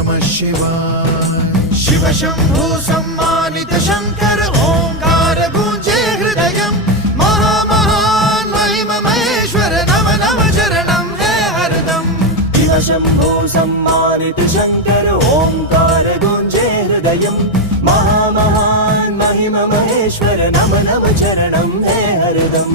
नमः शिवाय। शिव शंभु सम्मानित शंकर ओंकार गूंजे हृदयम् महामहान महिमा महेश्वर नम नम चरणम है हरदम। शिव शंभु सम्मानित शंकर ओंकार गूंजे हृदयम् महामहान महिमा महेश्वर नम नम चरणम है हरदम।